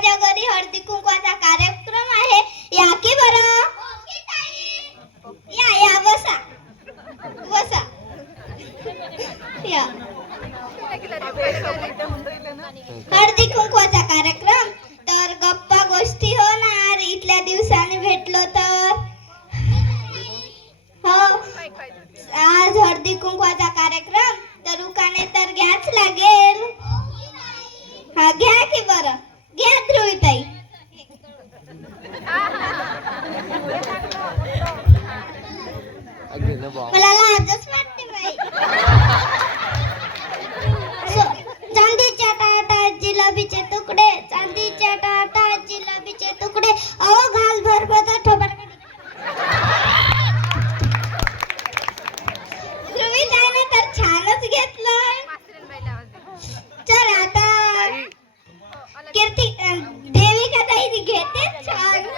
माझ्या घरी हळदी कुंकवाचा कार्यक्रम आहे. या की बरं? या या बसा. बसा. या. हळदी कुंकवाचा कार्यक्रम. तर गप्पा गोष्टी होणार. इथल्या दिवसांनी भेटलो तर. हो. आज हळदी कुंकवाचा कार्यक्रम. तर उकाने तर घ्याच लागेल हा घ्या की बरं घ्या ध्रुवीताई मला लाजच वाटते बाई. सो- चांदीच्या टाटा जिलाबीचे तुकडे चांदीच्या टाटा जिलाबीचे तुकडे. अहो घास भर बदा ठोबर ध्रुवीताईने तर छानच घेतलंय. चल आता कीर्ती अं, देविका ताई घेते. छान.